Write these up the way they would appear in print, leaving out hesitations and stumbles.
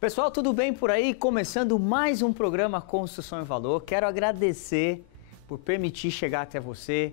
Pessoal, tudo bem por aí? Começando mais um programa Construção e Valor. Quero agradecer por permitir chegar até você,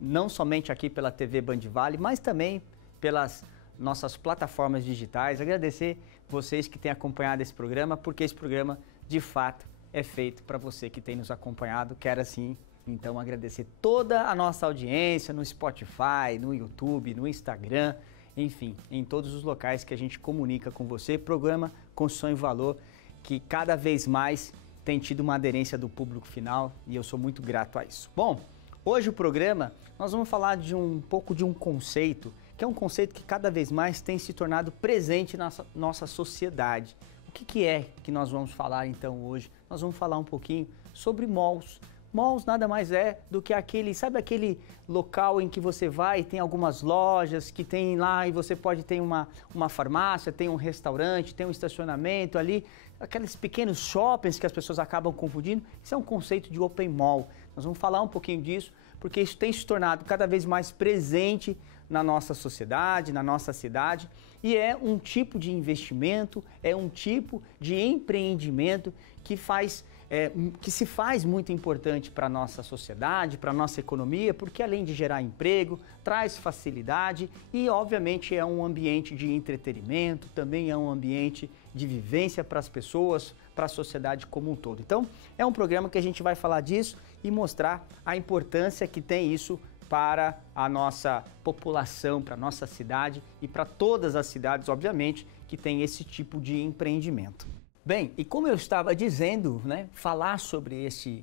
não somente aqui pela TV Band Vale, mas também pelas nossas plataformas digitais. Agradecer vocês que têm acompanhado esse programa, porque esse programa, de fato, é feito para você que tem nos acompanhado. Quero, assim, então, agradecer toda a nossa audiência no Spotify, no YouTube, no Instagram, enfim, em todos os locais que a gente comunica com você. Programa Construção e Valor, que cada vez mais tem tido uma aderência do público final e eu sou muito grato a isso. Bom, hoje o programa nós vamos falar de um pouco de um conceito, que é um conceito que cada vez mais tem se tornado presente na nossa sociedade. O que é que nós vamos falar então hoje? Nós vamos falar um pouquinho sobre malls. Malls nada mais é do que sabe aquele local em que você vai e tem algumas lojas que tem lá e você pode ter uma farmácia, tem um restaurante, tem um estacionamento ali, aqueles pequenos shoppings que as pessoas acabam confundindo. Isso é um conceito de open mall. Nós vamos falar um pouquinho disso, porque isso tem se tornado cada vez mais presente na nossa sociedade, na nossa cidade, e é um tipo de investimento, é um tipo de empreendimento que se faz muito importante para a nossa sociedade, para a nossa economia, porque além de gerar emprego, traz facilidade e, obviamente, é um ambiente de entretenimento, também é um ambiente de vivência para as pessoas, para a sociedade como um todo. Então, é um programa que a gente vai falar disso e mostrar a importância que tem isso para a nossa população, para a nossa cidade e para todas as cidades, obviamente, que tem esse tipo de empreendimento. Bem, e como eu estava dizendo, falar sobre esse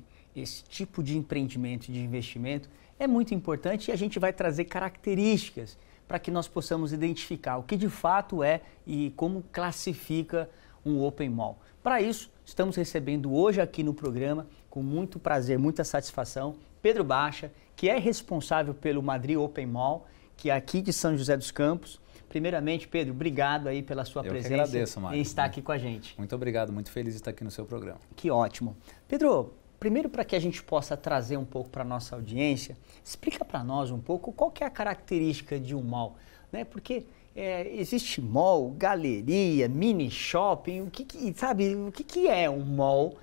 tipo de empreendimento e de investimento é muito importante e a gente vai trazer características para que nós possamos identificar o que de fato é e como classifica um open mall. Para isso, estamos recebendo hoje aqui no programa, com muito prazer, muita satisfação, Pedro Baixa, que é responsável pelo Madrid Open Mall, que é aqui de São José dos Campos. Primeiramente, Pedro, obrigado aí pela sua presença. Eu que agradeço, Mário. Em estar aqui com a gente. Muito obrigado, muito feliz de estar aqui no seu programa. Que ótimo. Pedro, primeiro para que a gente possa trazer um pouco para a nossa audiência, explica para nós um pouco qual que é a característica de um mall, Porque existe mall, galeria, mini shopping, o que é um mall,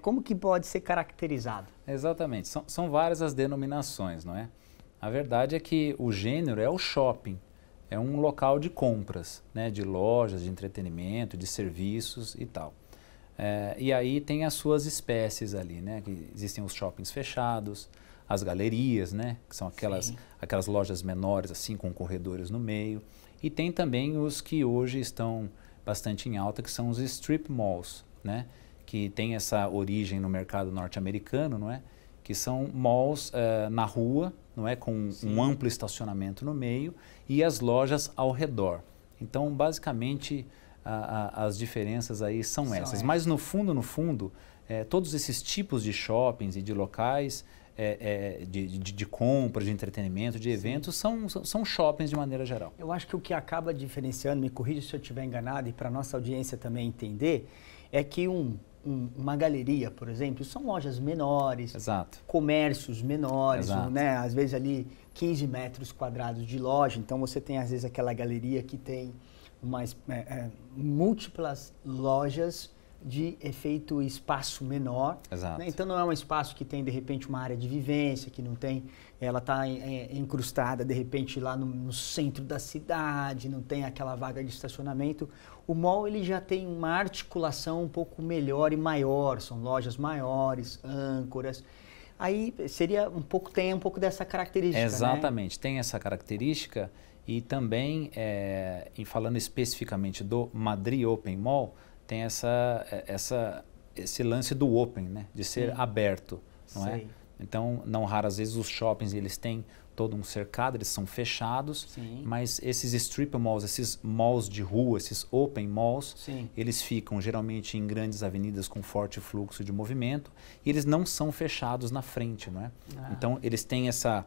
Como que pode ser caracterizado? Exatamente, são várias as denominações, não é? A verdade é que o gênero é o shopping. É um local de compras, de lojas, de entretenimento, de serviços e tal. E aí tem as suas espécies ali, que existem os shoppings fechados, as galerias, que são aquelas lojas menores, assim, com corredores no meio. E tem também os que hoje estão bastante em alta, que são os strip malls, que tem essa origem no mercado norte-americano, que são malls na rua, com um amplo estacionamento no meio e as lojas ao redor. Então, basicamente, as diferenças aí são essas. Mas no fundo, todos esses tipos de shoppings e de locais de compra, de entretenimento, de eventos, são shoppings de maneira geral. Eu acho que o que acaba diferenciando, me corrija se eu estiver enganado e para a nossa audiência também entender, é que uma galeria, por exemplo, são lojas menores, Exato. Comércios menores, Exato. Às vezes ali 15 metros quadrados de loja, então você tem às vezes aquela galeria que tem múltiplas lojas de efeito espaço menor. Exato. Então não é um espaço que tem de repente uma área de vivência, que não tem, ela está incrustada de repente lá no centro da cidade, não tem aquela vaga de estacionamento. O mall ele já tem uma articulação um pouco melhor e maior, são lojas maiores, âncoras. Aí tem um pouco dessa característica. Exatamente, tem essa característica e também, falando especificamente do Madrid Open Mall, tem esse lance do open, de ser aberto, não é? Então, não raras vezes os shoppings eles têm todo um cercado, eles são fechados, mas esses strip malls, esses malls de rua, esses open malls, eles ficam geralmente em grandes avenidas com forte fluxo de movimento e eles não são fechados na frente, não é? Então, eles têm essa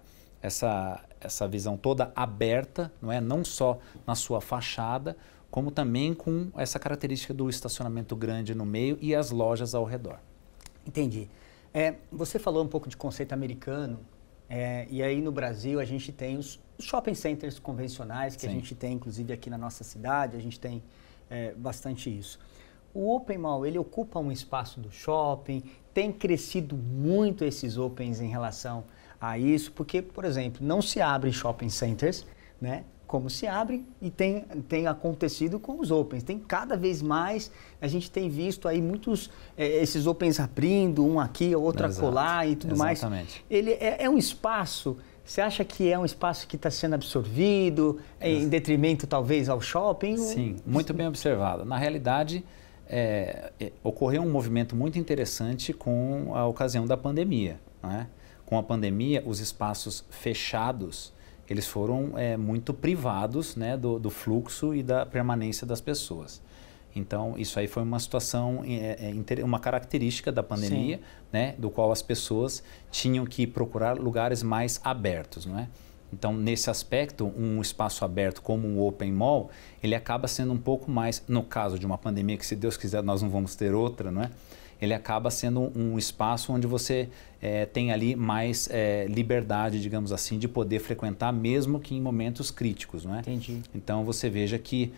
visão toda aberta, não só na sua fachada, como também com essa característica do estacionamento grande no meio e as lojas ao redor. Entendi. Você falou um pouco de conceito americano, e aí no Brasil a gente tem os shopping centers convencionais, que a gente tem inclusive aqui na nossa cidade, a gente tem bastante isso. o Open Mall, ele ocupa um espaço do shopping, tem crescido muito esses Opens em relação a isso, porque, por exemplo, não se abre shopping centers, né? Como se abre e tem acontecido com os Opens. Tem cada vez mais, a gente tem visto aí muitos, esses Opens abrindo, um aqui, outro acolá e tudo Exatamente. mais. Ele é um espaço, você acha que é um espaço que está sendo absorvido, em detrimento talvez ao shopping? Sim, muito bem observado. Na realidade, ocorreu um movimento muito interessante com a ocasião da pandemia, não é? Com a pandemia, os espaços fechados, eles foram muito privados, né, do fluxo e da permanência das pessoas. Então, isso aí foi uma situação, uma característica da pandemia, né, do qual as pessoas tinham que procurar lugares mais abertos, não é? Então, nesse aspecto, um espaço aberto como um Open Mall, ele acaba sendo um pouco mais, no caso de uma pandemia, que se Deus quiser nós não vamos ter outra, não é? Ele acaba sendo um espaço onde você tem ali mais liberdade, digamos assim, de poder frequentar, mesmo que em momentos críticos, não é? Entendi. Então, você veja que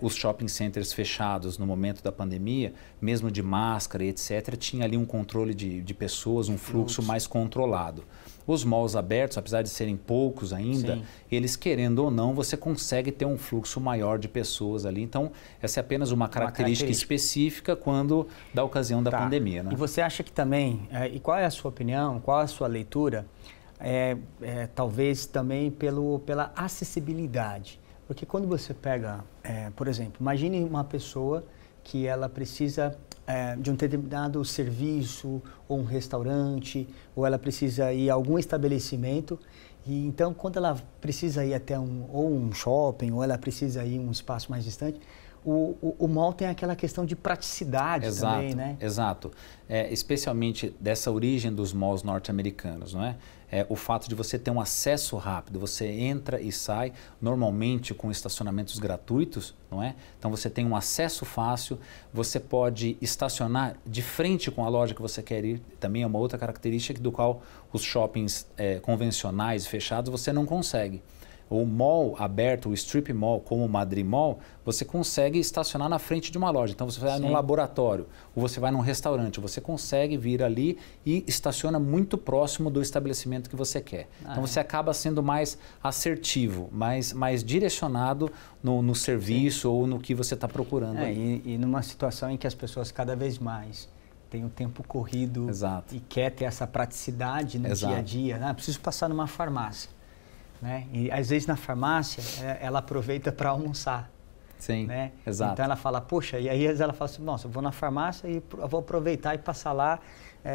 os shopping centers fechados no momento da pandemia, mesmo de máscara e etc., tinha ali um controle de pessoas, um fluxo mais controlado. Os malls abertos, apesar de serem poucos ainda, eles querendo ou não, você consegue ter um fluxo maior de pessoas ali. Então, essa é apenas uma característica específica quando da ocasião da pandemia. Né? E você acha que também, e qual é a sua opinião, qual é a sua leitura, talvez também pela acessibilidade? Porque quando você pega, por exemplo, imagine uma pessoa que ela precisa de um determinado serviço, ou um restaurante, ou ela precisa ir a algum estabelecimento, e então quando ela precisa ir até um shopping, ou ela precisa ir a um espaço mais distante, o mall tem aquela questão de praticidade também, né? Exato. Especialmente dessa origem dos malls norte-americanos, não é? O fato de você ter um acesso rápido, você entra e sai, normalmente com estacionamentos gratuitos, não é? Então você tem um acesso fácil, você pode estacionar de frente com a loja que você quer ir, também é uma outra característica do qual os shoppings convencionais fechados você não consegue. O mall aberto, o strip mall, como o Madrid Mall, você consegue estacionar na frente de uma loja. Então você vai num laboratório, ou você vai num restaurante, você consegue vir ali e estaciona muito próximo do estabelecimento que você quer. Então você acaba sendo mais assertivo, mais direcionado no serviço ou no que você está procurando. E numa situação em que as pessoas cada vez mais têm o tempo corrido e quer ter essa praticidade no dia a dia. Né? Preciso passar numa farmácia. Né? E às vezes na farmácia ela aproveita para almoçar. Sim, né? exato. Então ela fala, poxa, e aí às vezes ela fala assim, nossa, eu vou na farmácia e vou aproveitar e passar lá,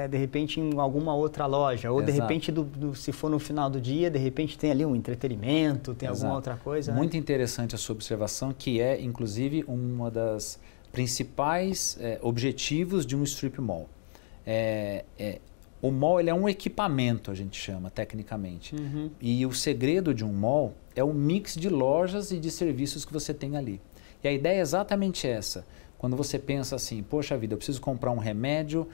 de repente em alguma outra loja. Ou de repente, se for no final do dia, de repente tem ali um entretenimento, tem alguma outra coisa. Muito interessante a sua observação, que é inclusive uma das principais objetivos de um strip mall. O mall ele é um equipamento, a gente chama tecnicamente. E o segredo de um mall é o mix de lojas e de serviços que você tem ali. E a ideia é exatamente essa. Quando você pensa assim, poxa vida, eu preciso comprar um remédio,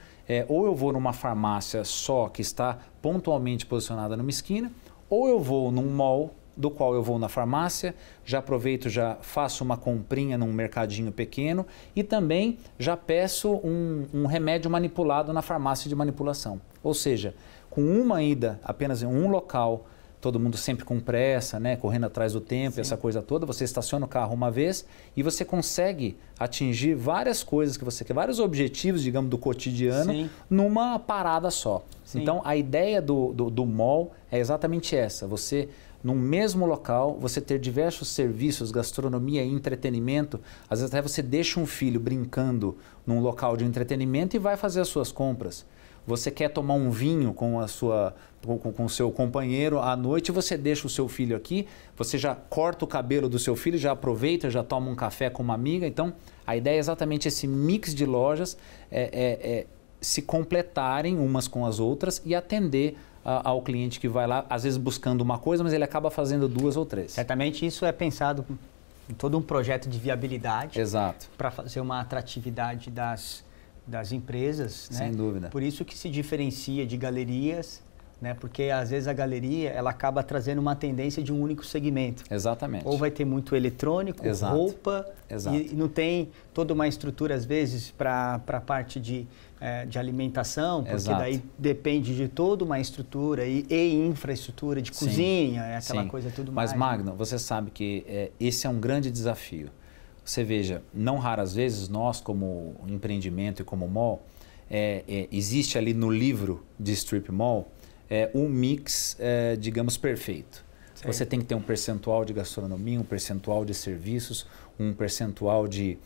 ou eu vou numa farmácia só que está pontualmente posicionada numa esquina, ou eu vou num mall do qual eu vou na farmácia, já aproveito, já faço uma comprinha num mercadinho pequeno e também já peço um remédio manipulado na farmácia de manipulação. Ou seja, com uma ida apenas em um local, todo mundo sempre com pressa, né, correndo atrás do tempo, essa coisa toda, você estaciona o carro uma vez e você consegue atingir várias coisas que você quer, vários objetivos, digamos, do cotidiano numa parada só. Então, a ideia do mall é exatamente essa, você num mesmo local, você ter diversos serviços, gastronomia e entretenimento. Às vezes até você deixa um filho brincando num local de entretenimento e vai fazer as suas compras. Você quer tomar um vinho com o seu companheiro à noite, você deixa o seu filho aqui, você já corta o cabelo do seu filho, já aproveita, já toma um café com uma amiga. Então, a ideia é exatamente esse mix de lojas se completarem umas com as outras e atender ao cliente que vai lá, às vezes buscando uma coisa, mas ele acaba fazendo duas ou três. Certamente isso é pensado em todo um projeto de viabilidade. Exato. Para fazer uma atratividade das empresas. Sem dúvida. Por isso que se diferencia de galerias né? Porque às vezes a galeria ela acaba trazendo uma tendência de um único segmento. Exatamente. Ou vai ter muito eletrônico, Exato. roupa, Exato. E não tem toda uma estrutura às vezes para a parte de alimentação, porque Exato. daí depende de toda uma estrutura e infraestrutura de cozinha, aquela Sim. coisa tudo mais. Mas Magno, você sabe que esse é um grande desafio. Você veja, não raras vezes nós como empreendimento e como mall, existe ali no livro de Strip Mall um mix, digamos, perfeito. Sim. Você tem que ter um percentual de gastronomia, um percentual de serviços, um percentual de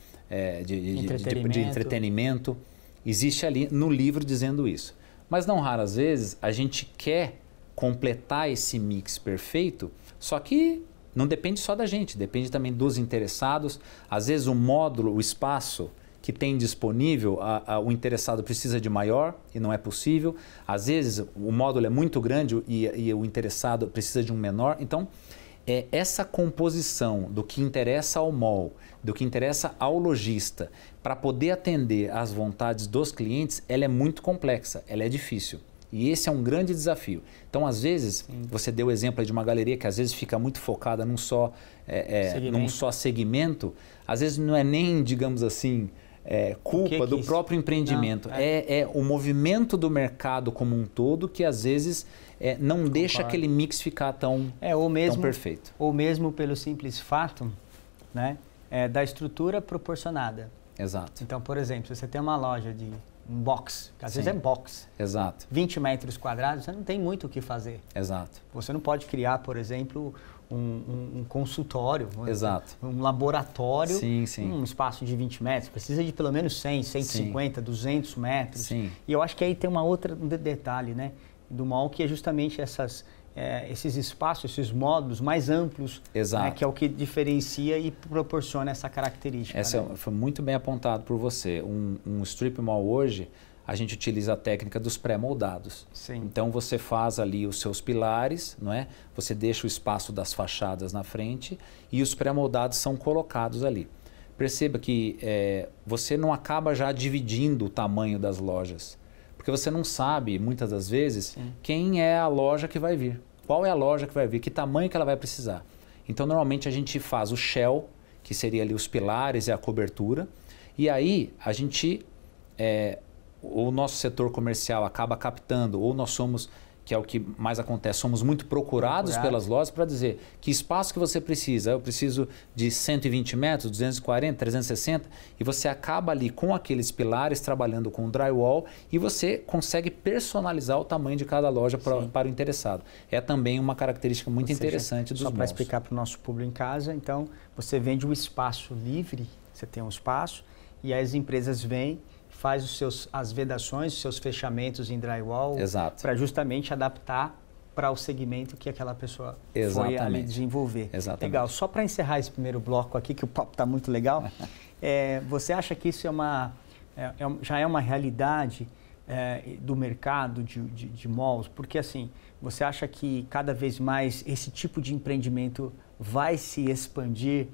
entretenimento. Existe ali no livro dizendo isso. Mas não raras vezes a gente quer completar esse mix perfeito, só que não depende só da gente, depende também dos interessados. Às vezes o módulo, o espaço que tem disponível, o interessado precisa de maior e não é possível. Às vezes o módulo é muito grande e o interessado precisa de um menor. Então, essa composição do que interessa ao mall, do que interessa ao lojista, para poder atender às vontades dos clientes, ela é muito complexa, ela é difícil. E esse é um grande desafio. Então, às vezes, você deu o exemplo aí de uma galeria que às vezes fica muito focada num só segmento. Às vezes não é nem, digamos assim, culpa do próprio empreendimento. Não, é o movimento do mercado como um todo que às vezes não deixa aquele mix ficar tão perfeito. Ou mesmo pelo simples fato, né, da estrutura proporcionada. Exato. Então, por exemplo, se você tem uma loja de um box, que às vezes é box. Exato. 20 metros quadrados, você não tem muito o que fazer. Exato. Você não pode criar, por exemplo, um consultório, Exato. um laboratório, sim, sim. Um espaço de 20 metros. Precisa de pelo menos 100, 150, sim. 200 metros. Sim. E eu acho que aí tem um detalhe, né, do mall, que é justamente esses espaços, esses módulos mais amplos, né, que é o que diferencia e proporciona essa característica. Foi muito bem apontado por você. Um strip mall hoje, a gente utiliza a técnica dos pré-moldados. Então você faz ali os seus pilares, não é? Você deixa o espaço das fachadas na frente e os pré-moldados são colocados ali. Perceba que você não acaba já dividindo o tamanho das lojas. Porque você não sabe, muitas das vezes, quem é a loja que vai vir. Qual é a loja que vai vir, que tamanho que ela vai precisar. Então, normalmente, a gente faz o shell, que seria ali os pilares e a cobertura. E aí, a gente, o nosso setor comercial acaba captando, ou nós somos, que é o que mais acontece, somos muito procurados pelas lojas para dizer que espaço que você precisa. Eu preciso de 120 metros, 240, 360, e você acaba ali com aqueles pilares trabalhando com drywall e você consegue personalizar o tamanho de cada loja para o interessado. É também uma característica muito interessante dos malls. Só para explicar para o nosso público em casa, então você vende um espaço livre, você tem um espaço, e as empresas vêm, faz as vedações, os seus fechamentos em drywall, para justamente adaptar para o segmento que aquela pessoa foi ali desenvolver. Exatamente. Legal. Só para encerrar esse primeiro bloco aqui, que o papo está muito legal, você acha que isso já é uma realidade do mercado de malls? Porque assim, você acha que cada vez mais esse tipo de empreendimento vai se expandir,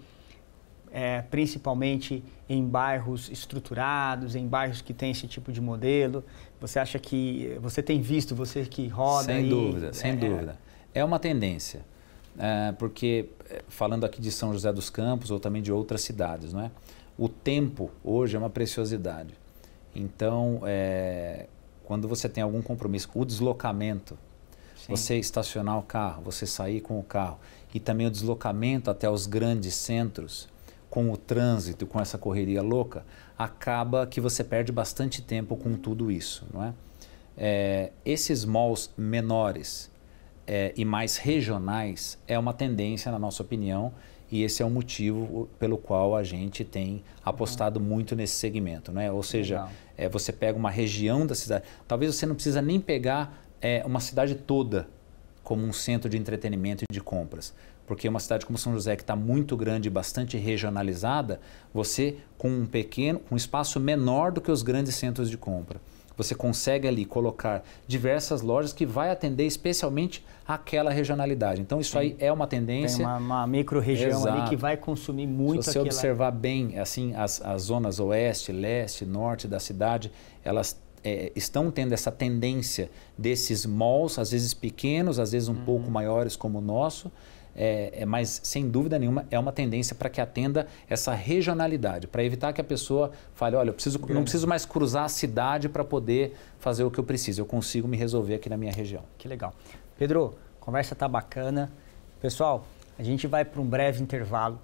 principalmente em bairros estruturados, em bairros que tem esse tipo de modelo? Você acha que você tem visto, você que roda? Sem dúvida, sem dúvida. É uma tendência, porque falando aqui de São José dos Campos ou também de outras cidades, não é? O tempo hoje é uma preciosidade. Então, quando você tem algum compromisso, o deslocamento, você estacionar o carro, você sair com o carro e também o deslocamento até os grandes centros, com o trânsito, com essa correria louca, acaba que você perde bastante tempo com tudo isso, não é? Esses malls menores e mais regionais é uma tendência, na nossa opinião, e esse é o motivo pelo qual a gente tem apostado muito nesse segmento, né? Ou seja, você pega uma região da cidade, talvez você não precisa nem pegar uma cidade toda como um centro de entretenimento e de compras. Porque uma cidade como São José, que está muito grande e bastante regionalizada, você, com um espaço menor do que os grandes centros de compra, você consegue ali colocar diversas lojas que vai atender especialmente aquela regionalidade. Então, isso aí é uma tendência. Tem uma micro-região ali que vai consumir muito. Se você observar bem, assim, as zonas oeste, leste, norte da cidade, elas estão tendo essa tendência desses malls, às vezes pequenos, às vezes um pouco maiores como o nosso, mas sem dúvida nenhuma é uma tendência para que atenda essa regionalidade, para evitar que a pessoa fale, olha, não preciso mais cruzar a cidade para poder fazer o que eu preciso, eu consigo me resolver aqui na minha região. Que legal. Pedro, a conversa tá bacana. Pessoal, a gente vai para um breve intervalo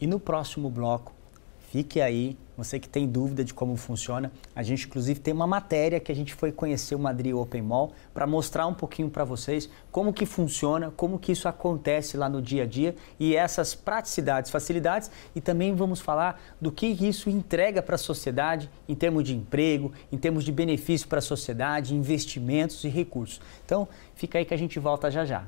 e no próximo bloco, fique aí, você que tem dúvida de como funciona, a gente inclusive tem uma matéria que a gente foi conhecer o Madrid Open Mall para mostrar um pouquinho para vocês como que funciona, como que isso acontece lá no dia a dia e essas praticidades, facilidades, e também vamos falar do que isso entrega para a sociedade em termos de emprego, em termos de benefício para a sociedade, investimentos e recursos. Então, fica aí que a gente volta já já.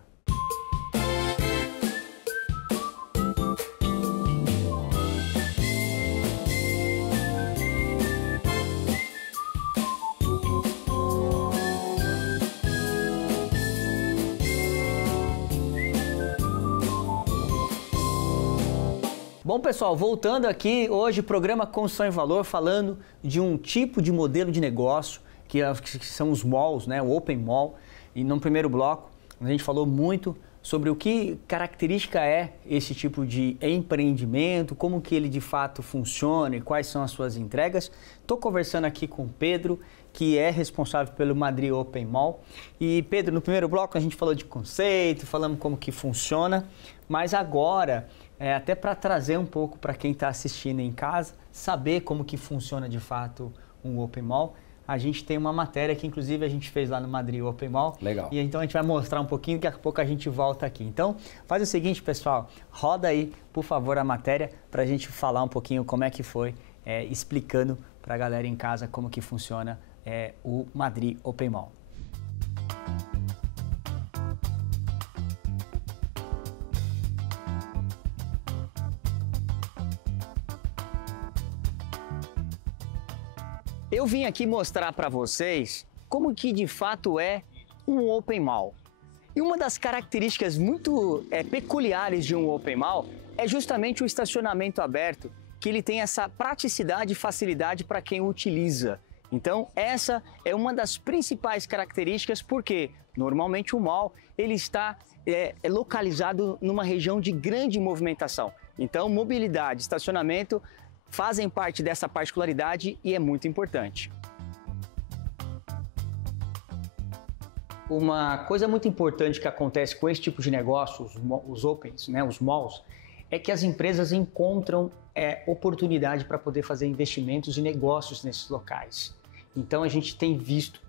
Bom, pessoal, voltando aqui, hoje programa Construção em Valor, falando de um tipo de modelo de negócio, que são os malls, né, o Open Mall. E no primeiro bloco, a gente falou muito sobre o que característica é esse tipo de empreendimento, como que ele de fato funciona e quais são as suas entregas. Estou conversando aqui com o Pedro, que é responsável pelo Madrid Open Mall. E Pedro, no primeiro bloco a gente falou de conceito, falamos como que funciona, mas agora... até para trazer um pouco para quem está assistindo em casa, saber como que funciona de fato um Open Mall. A gente tem uma matéria que inclusive a gente fez lá no Madrid Open Mall. Legal. E então a gente vai mostrar um pouquinho, daqui a pouco a gente volta aqui. Então, faz o seguinte, pessoal, roda aí, por favor, a matéria para a gente falar um pouquinho como é que foi, explicando para a galera em casa como que funciona o Madrid Open Mall. Eu vim aqui mostrar para vocês como que de fato é um Open Mall. E uma das características muito peculiares de um Open Mall é justamente o estacionamento aberto, que ele tem essa praticidade e facilidade para quem o utiliza. Então essa é uma das principais características, porque normalmente o mall ele está localizado numa região de grande movimentação. Então mobilidade, estacionamento fazem parte dessa particularidade e é muito importante. Uma coisa muito importante que acontece com esse tipo de negócio, os opens, né, os malls, é que as empresas encontram oportunidade para poder fazer investimentos e negócios nesses locais. Então a gente tem visto,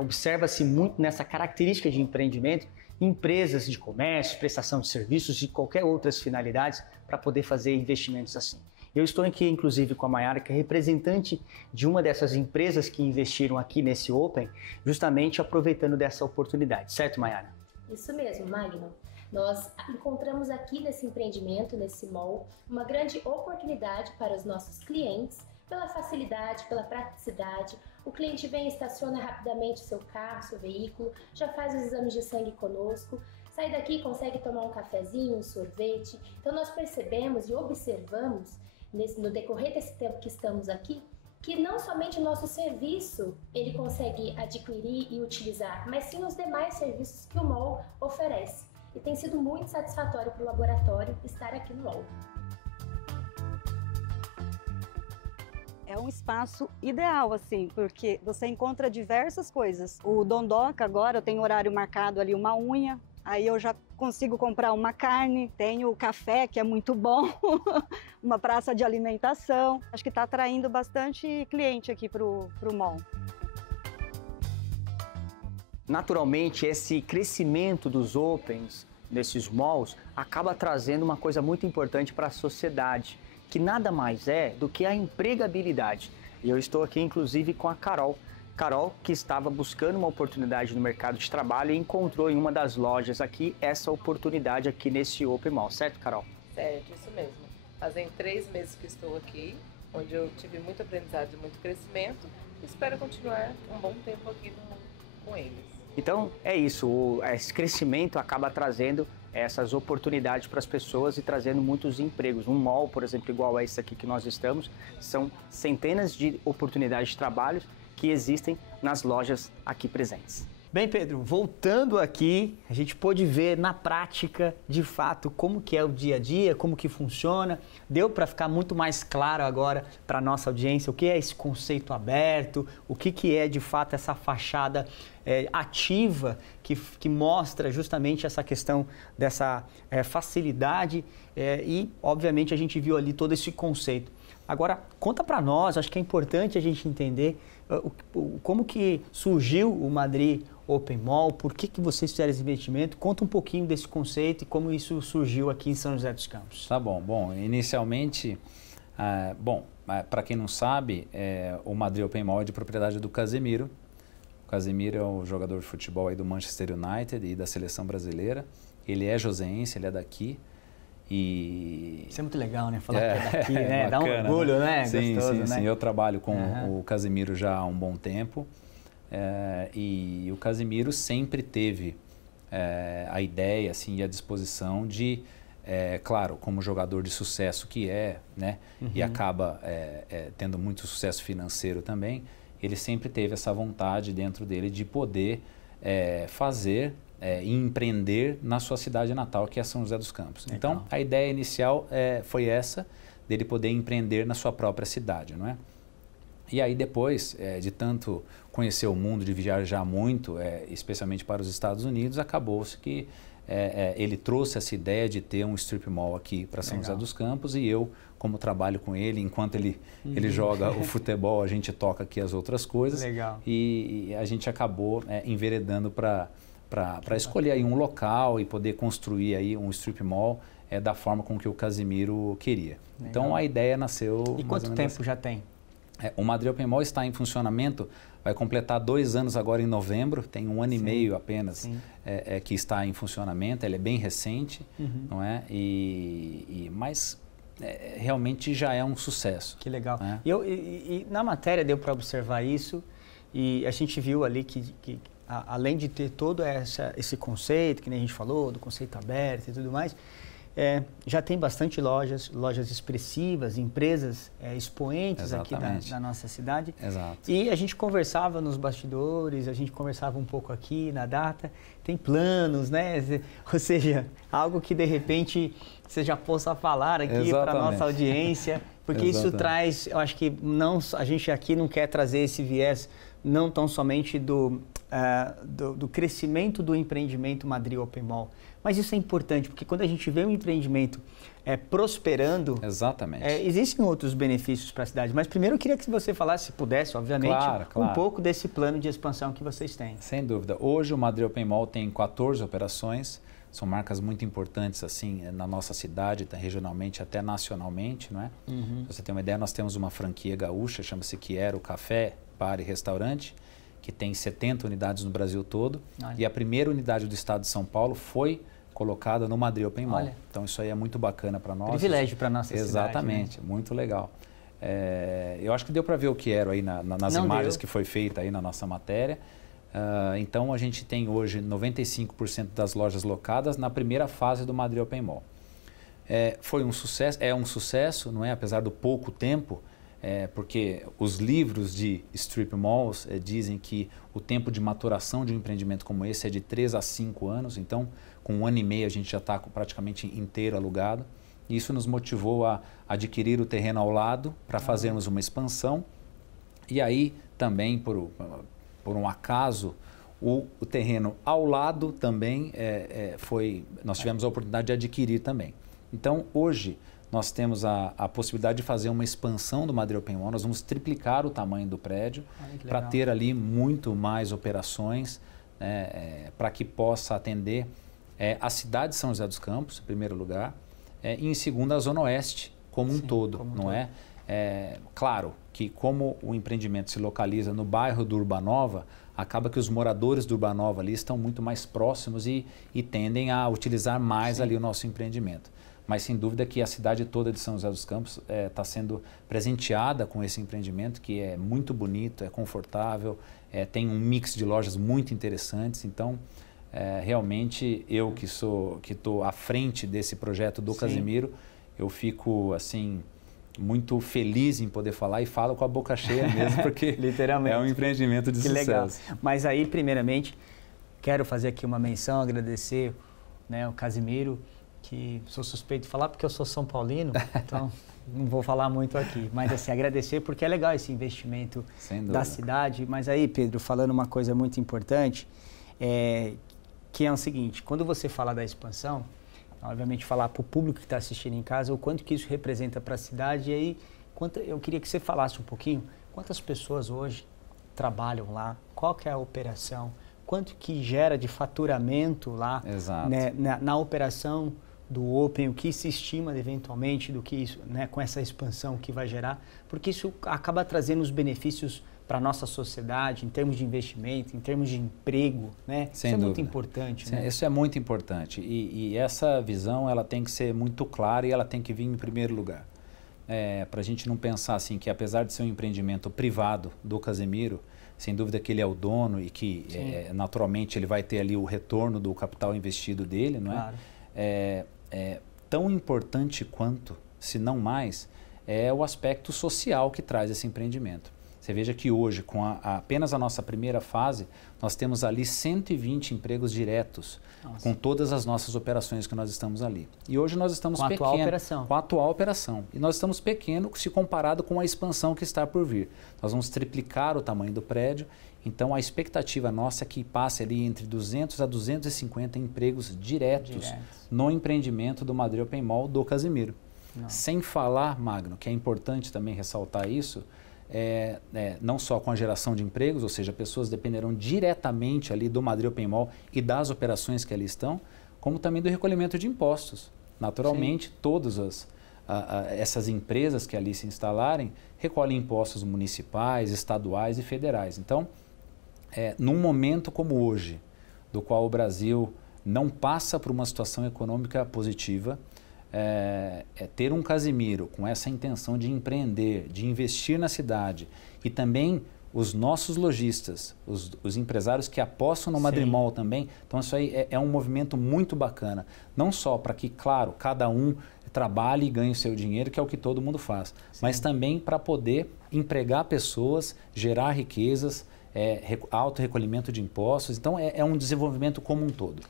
observa-se muito nessa característica de empreendimento, empresas de comércio, prestação de serviços e qualquer outras finalidades para poder fazer investimentos assim. Eu estou aqui, inclusive, com a Mayara, que é representante de uma dessas empresas que investiram aqui nesse Open, justamente aproveitando dessa oportunidade. Certo, Mayara? Isso mesmo, Magno. Nós encontramos aqui nesse empreendimento, nesse mall, uma grande oportunidade para os nossos clientes, pela facilidade, pela praticidade. O cliente vem e estaciona rapidamente seu carro, seu veículo, já faz os exames de sangue conosco, sai daqui e consegue tomar um cafezinho, um sorvete. Então nós percebemos e observamos no decorrer desse tempo que estamos aqui, que não somente o nosso serviço ele consegue adquirir e utilizar, mas sim os demais serviços que o mall oferece. E tem sido muito satisfatório para o laboratório estar aqui no mall. É um espaço ideal, assim, porque você encontra diversas coisas. O Dondoca agora eu tenho horário marcado ali, uma unha, aí eu já consigo comprar uma carne, tenho o café, que é muito bom, uma praça de alimentação. Acho que está atraindo bastante cliente aqui para o mall. Naturalmente, esse crescimento dos opens, desses malls, acaba trazendo uma coisa muito importante para a sociedade, que nada mais é do que a empregabilidade. E eu estou aqui, inclusive, com a Carol. Carol, que estava buscando uma oportunidade no mercado de trabalho e encontrou em uma das lojas aqui essa oportunidade aqui nesse Open Mall, certo, Carol? Certo, isso mesmo. Fazem 3 meses que estou aqui, onde eu tive muito aprendizado e muito crescimento e espero continuar um bom tempo aqui com eles. Então é isso, esse crescimento acaba trazendo essas oportunidades para as pessoas e trazendo muitos empregos. Um mall, por exemplo, igual a esse aqui que nós estamos, são centenas de oportunidades de trabalho que existem nas lojas aqui presentes. Bem, Pedro, voltando aqui, a gente pôde ver na prática, de fato, como que é o dia a dia, como que funciona. Deu para ficar muito mais claro agora para a nossa audiência o que é esse conceito aberto, o que é de fato essa fachada ativa que mostra justamente essa questão dessa facilidade e, obviamente, a gente viu ali todo esse conceito. Agora, conta para nós, acho que é importante a gente entender como que surgiu o Madrid Open Mall, por que vocês fizeram esse investimento, conta um pouquinho desse conceito e como isso surgiu aqui em São José dos Campos. Tá bom, inicialmente, para quem não sabe, o Madrid Open Mall é de propriedade do Casemiro. O Casemiro é o jogador de futebol aí do Manchester United e da seleção brasileira, ele é joseense, ele é daqui. Isso é muito legal, né? Falar que é daqui, né? Dá um orgulho, né? Sim, gostoso, sim, né? sim. Eu trabalho com o Casemiro já há um bom tempo. E o Casemiro sempre teve a ideia assim, e a disposição de, claro, como jogador de sucesso que né? E acaba tendo muito sucesso financeiro também, ele sempre teve essa vontade dentro dele de poder fazer e empreender na sua cidade natal, que é São José dos Campos. Legal. Então, a ideia inicial foi essa, dele poder empreender na sua própria cidade, não é? E aí depois, de tanto conhecer o mundo, de viajar muito, especialmente para os Estados Unidos, acabou-se que ele trouxe essa ideia de ter um strip mall aqui para São José dos Campos e eu, como trabalho com ele, enquanto ele joga o futebol, a gente toca aqui as outras coisas. Legal. E a gente acabou enveredando para escolher aí um local e poder construir aí um strip mall da forma com que o Casemiro queria. Legal. Então a ideia nasceu... E quanto tempo já tem? O Madrid Open Mall está em funcionamento, vai completar 2 anos agora em novembro, tem 1 ano e meio apenas que está em funcionamento, ele é bem recente, não é? Mas realmente já é um sucesso. Que legal. E na matéria deu para observar isso e a gente viu ali que além de ter todo esse conceito, que nem a gente falou, do conceito aberto e tudo mais, já tem bastante lojas expressivas, empresas expoentes aqui da nossa cidade. Exato. E a gente conversava nos bastidores, a gente conversava um pouco aqui na data, tem planos, né? Ou seja, algo que de repente você já possa falar aqui para a nossa audiência, porque isso traz, eu acho que a gente aqui não quer trazer esse viés não tão somente do crescimento do empreendimento Madrid Open Mall, mas isso é importante, porque quando a gente vê um empreendimento prosperando, existem outros benefícios para a cidade. Mas primeiro eu queria que você falasse, se pudesse, obviamente, um pouco desse plano de expansão que vocês têm. Sem dúvida. Hoje o Madrid Open Mall tem 14 operações, são marcas muito importantes assim na nossa cidade, regionalmente até nacionalmente, não é? Pra você ter uma ideia, nós temos uma franquia gaúcha, chama-se Quiero Café, Bar e Restaurante, que tem 70 unidades no Brasil todo. Olha. E a primeira unidade do estado de São Paulo foi colocada no Madrid Open Mall. Olha. Então isso aí é muito bacana para nós. Privilégio para nossa cidade. Exatamente, né? Muito legal. Eu acho que deu para ver o que era aí nas imagens que foi feita aí na nossa matéria. Então a gente tem hoje 95% das lojas locadas na primeira fase do Madrid Open Mall. Foi um sucesso, é um sucesso, não é? Apesar do pouco tempo, porque os livros de strip malls dizem que o tempo de maturação de um empreendimento como esse é de 3 a 5 anos, então com 1 ano e meio a gente já está praticamente inteiro alugado. Isso nos motivou a adquirir o terreno ao lado para fazermos uma expansão e aí também por um acaso o terreno ao lado também nós tivemos a oportunidade de adquirir também. Então hoje nós temos a possibilidade de fazer uma expansão do Madrid Open Mall. Nós vamos triplicar o tamanho do prédio para ter ali muito mais operações, para que possa atender a cidade de São José dos Campos, em primeiro lugar, e em segundo a Zona Oeste como um todo, não é? Claro que como o empreendimento se localiza no bairro do Urbanova, acaba que os moradores do Urbanova ali estão muito mais próximos e tendem a utilizar mais ali o nosso empreendimento. Mas sem dúvida que a cidade toda de São José dos Campos está sendo presenteada com esse empreendimento que é muito bonito, é confortável, tem um mix de lojas muito interessantes. Então, realmente eu que estou à frente desse projeto do Casemiro, eu fico assim muito feliz em poder falar e falo com a boca cheia mesmo, porque literalmente é um empreendimento de que sucesso. legal. Mas aí, primeiramente, quero fazer aqui uma menção, agradecer, né, o Casimiro, que sou suspeito de falar porque eu sou São Paulino, então não vou falar muito aqui. Mas assim, agradecer porque é legal esse investimento da cidade. Mas aí, Pedro, falando uma coisa muito importante, que é o seguinte, quando você fala da expansão, obviamente falar para o público que está assistindo em casa o quanto que isso representa para a cidade. E aí, eu queria que você falasse um pouquinho quantas pessoas hoje trabalham lá, qual que é a operação, quanto que gera de faturamento lá, né, na operação do Open, o que se estima eventualmente do que isso, né, com essa expansão que vai gerar, porque isso acaba trazendo os benefícios para a nossa sociedade, em termos de investimento, em termos de emprego, né? Sem isso é dúvida. muito importante. Sim, né? Isso é muito importante e essa visão ela tem que ser muito clara e ela tem que vir em primeiro lugar. Para a gente não pensar assim que apesar de ser um empreendimento privado do Casimiro, sem dúvida que ele é o dono e que naturalmente ele vai ter ali o retorno do capital investido dele, não é? Claro. Tão importante quanto, se não mais, é o aspecto social que traz esse empreendimento. Você veja que hoje, com apenas a nossa primeira fase, nós temos ali 120 empregos diretos, com todas as nossas operações que nós estamos ali. E hoje nós estamos com a atual operação. Com a atual operação. E nós estamos pequeno se comparado com a expansão que está por vir. Nós vamos triplicar o tamanho do prédio, então a expectativa nossa é que passe ali entre 200 a 250 empregos diretos no empreendimento do Madrid Open Mall do Casimiro. Sem falar, Magno, que é importante também ressaltar isso, não só com a geração de empregos, ou seja, pessoas dependerão diretamente ali do Madrid Open Mall e das operações que ali estão, como também do recolhimento de impostos. Naturalmente, todas essas empresas que ali se instalarem recolhem impostos municipais, estaduais e federais. Então, num momento como hoje, do qual o Brasil não passa por uma situação econômica positiva, ter um Casimiro com essa intenção de empreender, de investir na cidade e também os nossos lojistas, os empresários que apostam no Madrid Mall também. Então isso aí é um movimento muito bacana, não só para que, claro, cada um trabalhe e ganhe o seu dinheiro, que é o que todo mundo faz, mas também para poder empregar pessoas, gerar riquezas, alto recolhimento de impostos. Então é um desenvolvimento como um todo.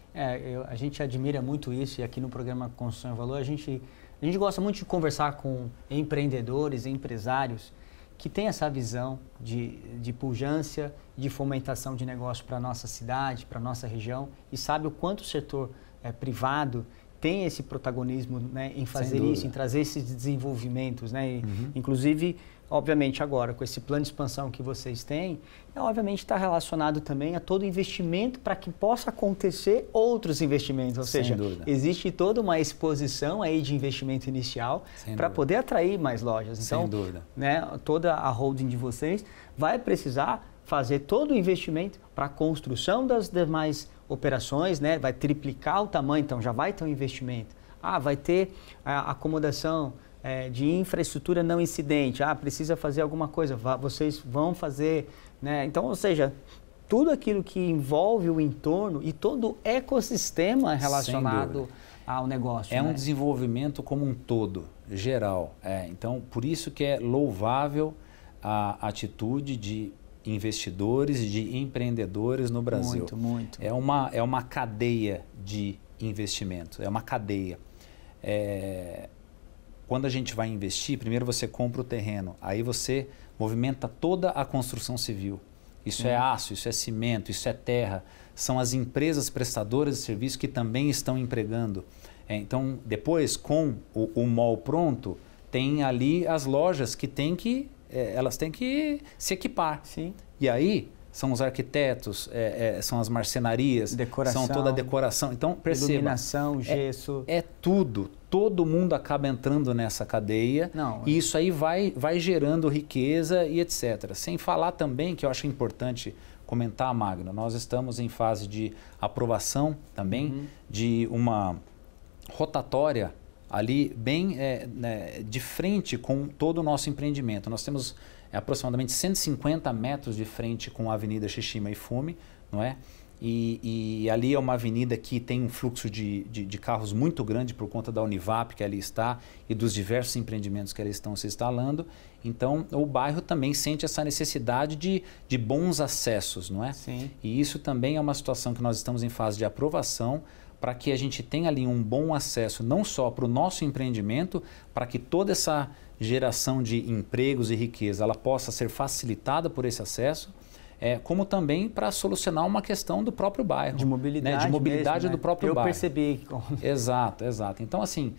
A gente admira muito isso e aqui no programa Construção e Valor a gente gosta muito de conversar com empreendedores, empresários que têm essa visão de pujança, de fomentação de negócio para a nossa cidade, para a nossa região e sabe o quanto o setor privado tem esse protagonismo, né, em fazer isso, em trazer esses desenvolvimentos, né? Inclusive, obviamente agora com esse plano de expansão que vocês têm, obviamente está relacionado também a todo investimento para que possa acontecer outros investimentos, ou seja, existe toda uma exposição aí de investimento inicial para poder atrair mais lojas. Então, né, toda a holding de vocês vai precisar fazer todo o investimento para a construção das demais operações, né? Vai triplicar o tamanho, então já vai ter um investimento. Vai ter a acomodação de infraestrutura não incidente. Precisa fazer alguma coisa, vocês vão fazer, né? Então, ou seja, tudo aquilo que envolve o entorno e todo o ecossistema relacionado ao negócio. Um desenvolvimento como um todo, geral. Então, por isso que é louvável a atitude de investidores e de empreendedores no Brasil. Muito, muito. É uma cadeia de investimento, é uma cadeia. Quando a gente vai investir, primeiro você compra o terreno, aí você movimenta toda a construção civil. Isso é aço, isso é cimento, isso é terra. São as empresas prestadoras de serviço que também estão empregando. Então, depois, com o mall pronto, tem ali as lojas que elas têm que se equipar. E aí são os arquitetos, são as marcenarias, são toda a decoração. Então, perceba, iluminação, gesso. Tudo. Todo mundo acaba entrando nessa cadeia e isso aí vai gerando riqueza e etc. Sem falar também, que eu acho importante comentar, Magno, nós estamos em fase de aprovação também de uma rotatória ali bem de frente com todo o nosso empreendimento. Nós temos aproximadamente 150 metros de frente com a Avenida Shishima e Fume, não é? e ali é uma avenida que tem um fluxo de carros muito grande por conta da Univap que ali está e dos diversos empreendimentos que ali estão se instalando. Então, o bairro também sente essa necessidade de bons acessos, não é? Sim. E isso também é uma situação que nós estamos em fase de aprovação para que a gente tenha ali um bom acesso não só para o nosso empreendimento, para que toda essa geração de empregos e riqueza ela possa ser facilitada por esse acesso, como também para solucionar uma questão do próprio bairro. De mobilidade, né? De mobilidade mesmo, do próprio Eu bairro. percebi. Exato, exato. Então, assim,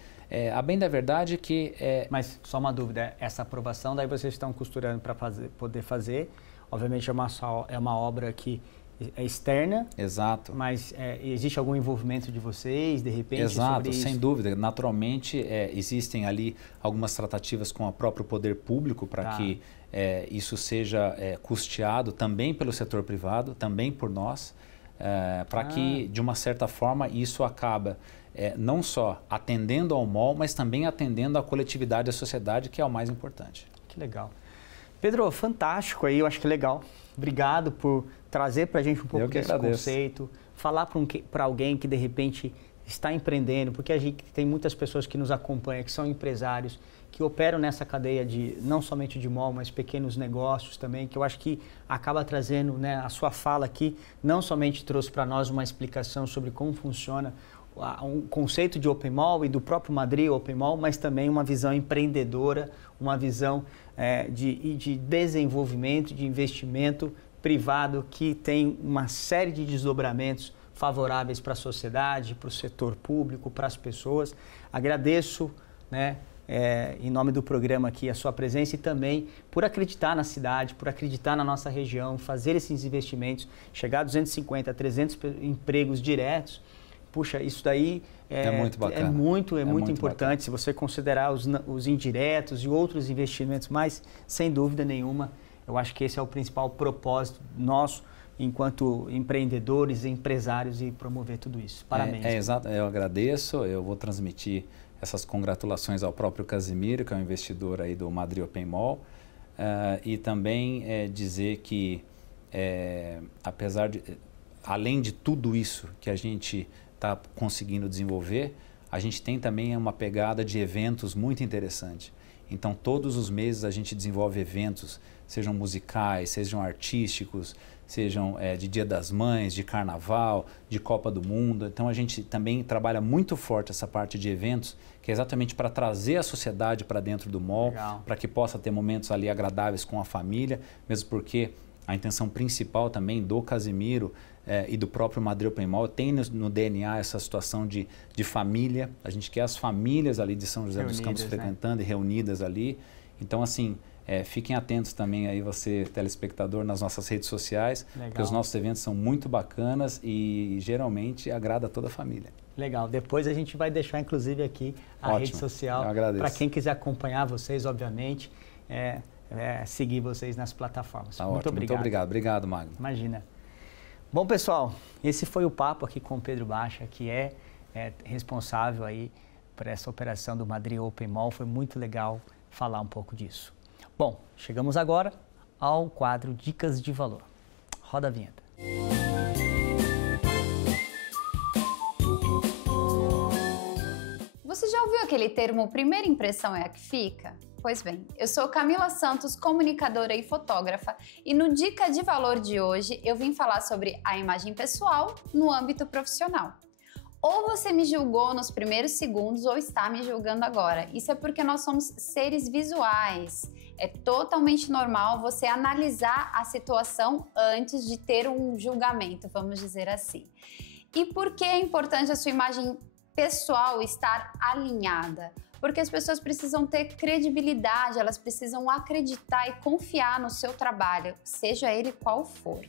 a bem da verdade é que... Mas só uma dúvida, essa aprovação, daí vocês estão costurando para poder fazer. Obviamente é uma obra que é externa. Exato. Mas existe algum envolvimento de vocês, de repente, Exato, sobre isso? sem dúvida. Naturalmente, existem ali algumas tratativas com o próprio poder público para que isso seja custeado também pelo setor privado, também por nós, para que, de uma certa forma, isso acaba não só atendendo ao mall, mas também atendendo à coletividade, à sociedade, que é o mais importante. Que legal. Pedro, fantástico aí, eu acho que é legal. Obrigado por trazer para a gente um pouco desse conceito, falar para alguém que de repente está empreendendo, porque a gente tem muitas pessoas que nos acompanham, que são empresários, que operam nessa cadeia de não somente de mall, mas pequenos negócios também, que eu acho que acaba trazendo, né, a sua fala aqui, não somente trouxe para nós uma explicação sobre como funciona um conceito de Open Mall e do próprio Madrid Open Mall, mas também uma visão empreendedora, uma visão de desenvolvimento, de investimento privado que tem uma série de desdobramentos favoráveis para a sociedade, para o setor público, para as pessoas. Agradeço, né, em nome do programa aqui a sua presença e também por acreditar na cidade, por acreditar na nossa região, fazer esses investimentos, chegar a 250, 300 empregos diretos. Puxa, isso daí é muito bacana. É muito importante, bacana. Se você considerar os indiretos e outros investimentos, mas sem dúvida nenhuma, eu acho que esse é o principal propósito nosso enquanto empreendedores e empresários e promover tudo isso. Parabéns. Exato, eu agradeço, eu vou transmitir essas congratulações ao próprio Casimiro, que é um investidor aí do Madrid Open Mall, e também dizer que, além de tudo isso que a gente está conseguindo desenvolver, a gente tem também uma pegada de eventos muito interessante. Então, todos os meses a gente desenvolve eventos, sejam musicais, sejam artísticos, sejam de Dia das Mães, de Carnaval, de Copa do Mundo. Então, a gente também trabalha muito forte essa parte de eventos, que é exatamente para trazer a sociedade para dentro do mall, para que possa ter momentos ali agradáveis com a família, mesmo porque a intenção principal também do Casimiro e do próprio Madrid Open Mall tem no DNA essa situação de família. A gente quer as famílias ali de São José dos Campos frequentando e reunidas ali. Então, assim, fiquem atentos também aí, você, telespectador, nas nossas redes sociais, porque os nossos eventos são muito bacanas e geralmente agrada a toda a família. Legal. Depois a gente vai deixar, inclusive, aqui a rede social para quem quiser acompanhar vocês, obviamente, seguir vocês nas plataformas. Tá muito ótimo. obrigado. Muito obrigado. Obrigado, Magno. Imagina. Bom, pessoal, esse foi o papo aqui com o Pedro Baixa, que é responsável aí por essa operação do Madrid Open Mall. Foi muito legal falar um pouco disso. Bom, chegamos agora ao quadro Dicas de Valor. Roda a vinheta. Você já ouviu aquele termo primeira impressão é a que fica? Pois bem, eu sou Camila Santos, comunicadora e fotógrafa, e no Dica de Valor de hoje eu vim falar sobre a imagem pessoal no âmbito profissional. Ou você me julgou nos primeiros segundos ou está me julgando agora. Isso é porque nós somos seres visuais. É totalmente normal você analisar a situação antes de ter um julgamento, vamos dizer assim. E por que é importante a sua imagem pessoal estar alinhada? Porque as pessoas precisam ter credibilidade, elas precisam acreditar e confiar no seu trabalho, seja ele qual for.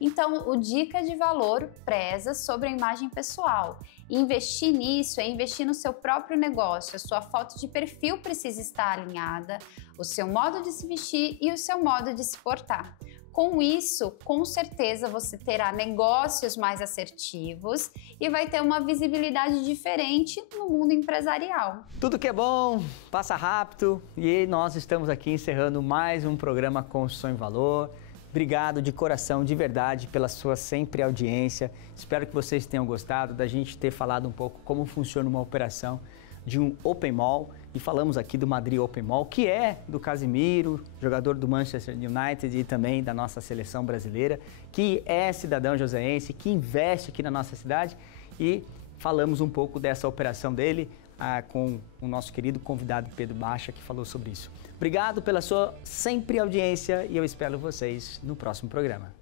Então, o Dica de Valor preza sobre a imagem pessoal. Investir nisso é investir no seu próprio negócio. A sua foto de perfil precisa estar alinhada, o seu modo de se vestir e o seu modo de se portar. Com isso, com certeza você terá negócios mais assertivos e vai ter uma visibilidade diferente no mundo empresarial. Tudo que é bom, passa rápido e nós estamos aqui encerrando mais um programa Construção em Valor. Obrigado de coração, de verdade, pela sua sempre audiência. Espero que vocês tenham gostado da gente ter falado um pouco como funciona uma operação de um Open Mall. E falamos aqui do Madrid Open Mall, que é do Casemiro, jogador do Manchester United e também da nossa seleção brasileira, que é cidadão joseense, que investe aqui na nossa cidade. E falamos um pouco dessa operação dele com o nosso querido convidado Pedro Baixa, que falou sobre isso. Obrigado pela sua sempre audiência e eu espero vocês no próximo programa.